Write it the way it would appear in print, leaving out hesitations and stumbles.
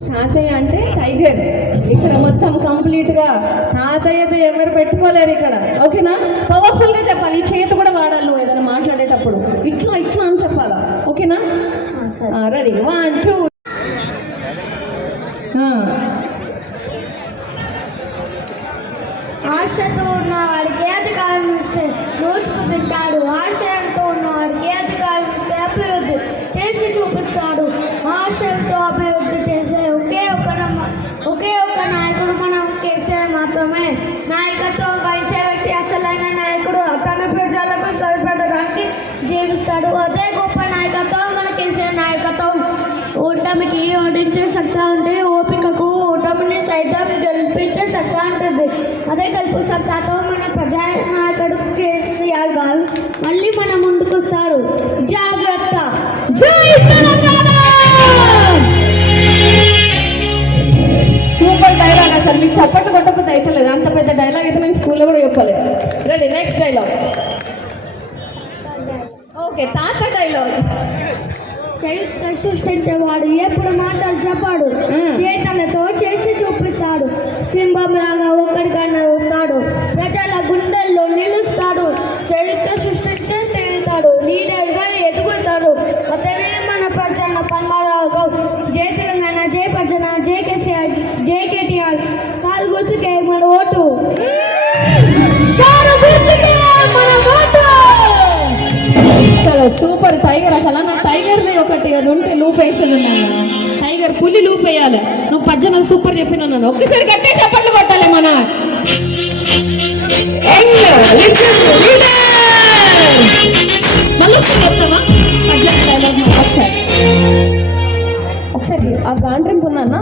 తాతయ్య అంటే టైగర్. ఇక్కడ మొత్తం కంప్లీట్ గా తాతయ్యతో ఎవరు పెట్టుకోలేరు ఇక్కడ. ఓకేనా? పవర్ఫుల్ గా చెప్పాలి. ఈ చేతి కూడా వాడాలి నువ్వు ఏదైనా మాట్లాడేటప్పుడు. ఇట్లా ఇట్లా అని చెప్పాలా? ఓకేనా? రెడీ, 1 2. ఆశతో ఉన్నవాడికి అధికారం ఇస్తే రోజుకు తింటాడు. ఆశయంతో ఉన్నవాడికి అధికారం ఇస్తే అభివృద్ధి చేసి చూపిస్తాడు. ఆశయంతో అభివృద్ధి చేసే ఒకే ఒక నాయకుడు మనం కేసీఆర్ మాత్రమే. నాయకత్వం వహించే వ్యక్తి అసలైన నాయకుడు. తన ప్రజలకు సరిపడడానికి జీవిస్తాడు. అదే గొప్ప నాయకత్వం మన కేసీఆర్ నాయకత్వం. ఓటమికి ఓడించే సత్తా ఉంటే ఓపికకు ఓటమిని సైతం గెలిపించే సత్తా ఉంటుంది. అదే గెలుపు సత్తాతో మన ప్రజా నాయకుడు కేసీఆర్ గారు మళ్ళీ మన ముందుకు వస్తారు. జాగ్రత్త. Super dialogue. అసలు మీకు చప్పట్లు కొట్టకపోతే అయితలేదు. అంత పెద్ద డైలాగ్ అయితే నేను స్కూల్లో కూడా చెప్పలేదు. Ready, next dialogue. ఓకే, తాత డైలాగ్. చరిత్ర సృష్టించేవాడు ఎప్పుడు మాటలు చెప్పాడు. చేతలతో చేసి చూపిస్తాడు. సింహంలాగా ఒక్కడికన్నా వస్తాడు. ప్రజల గుండెల్లో నిలుస్తాడు. చరిత్ర సృష్టించి తిరుగుతాడు. లీడర్గా ఎదుగుతాడు. అతనే మన ప్రజల పన్మారావు. జై తెలంగాణ, జై ప్రజన, జై కేసీఆర్, జై కేటీఆర్. కాలు గుర్తుకే మన ఓటు. Super tiger. అసలు నా టైగర్ ఒకటి అది ఉంటే లూప్ వేసాను నాన్న. టైగర్ పులి లూప్ వేయాలి. నువ్వు పజ్జన సూపర్ చెప్పిన నన్ను ఒక్కసారి గట్టే చప్పట్లు కొట్టాలి. మన మళ్ళీ చెప్తావా పజ్జన డైలాగ్? ఒకసారి ఆ గాండ్రింపు ఉందన్నా.